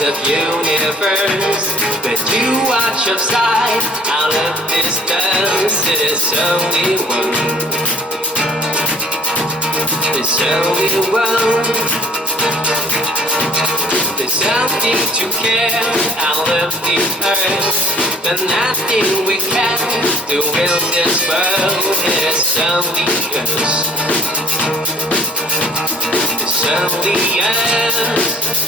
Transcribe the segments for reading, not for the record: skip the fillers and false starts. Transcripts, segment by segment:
wonders of universe. But you watch outside, out of distance. There's only one. There's only one. There's something to care out of the earth, but nothing we can do in this world. There's only us. There's only us.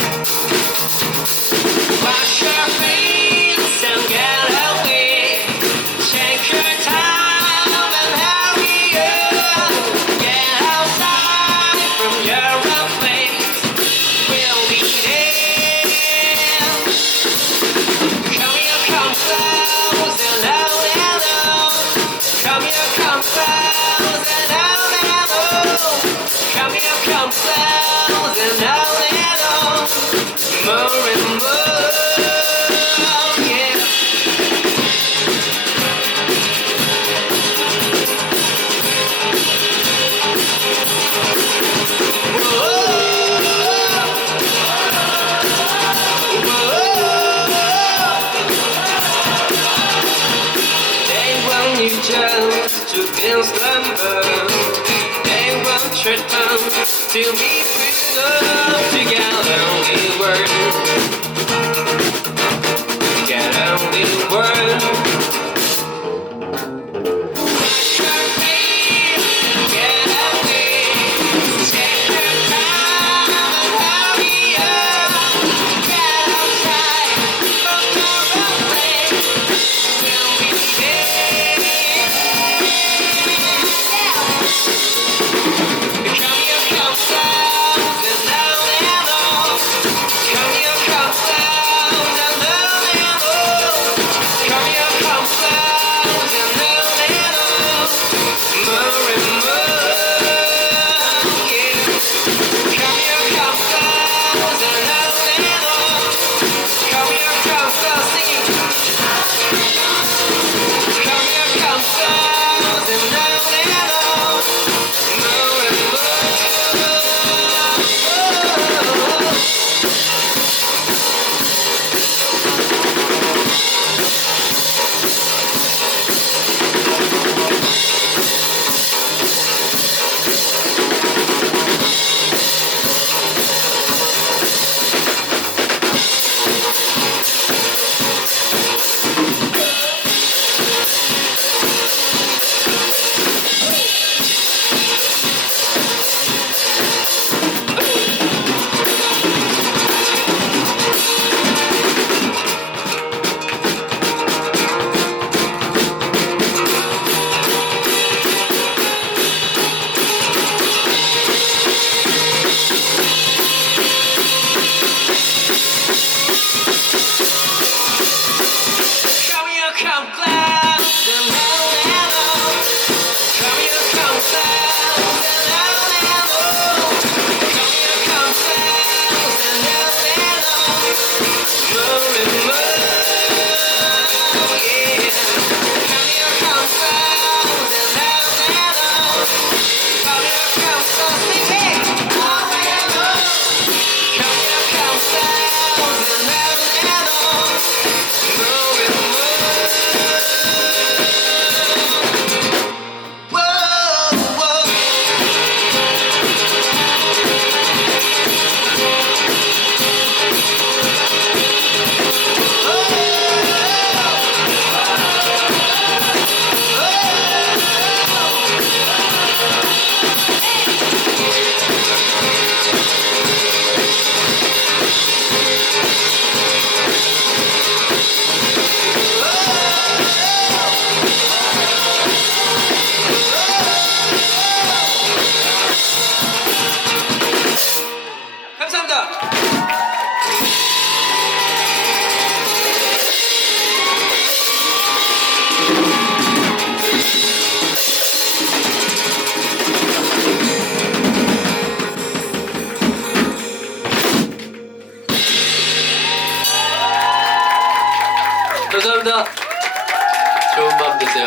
Wash your face and get away. Take your time and hurry up. Get outside from your own place. We'll be there. Come here, come close and oh, hello. Come here, come close and oh, hello. Come here, come close and oh, hello. More and more, yeah. They want you just to be in slumber. They want your tongue to be free enough to get only word. Get only word. Get away. Take your time and hurry up. Get outside from your own place. We'll be there. Come here, come close and oh, hello. Come here, come close and oh, hello. Come here, come close and oh, hello. More and more, yeah. Come here, come close and oh, hello. Come here, come close, sing it. Come here, come close and oh, hello. More and more. Come here, come close and oh, hello. Come here, come close and oh, hello. Come here, come close and oh, hello. More and more, yeah. Come here, come close and oh, hello. Come here, come close, sing it. Oh, hello. Come here, come close and oh, hello. More and more. Whoa, whoa. 감사합니다. 감사합니다. 좋은 밤 되세요.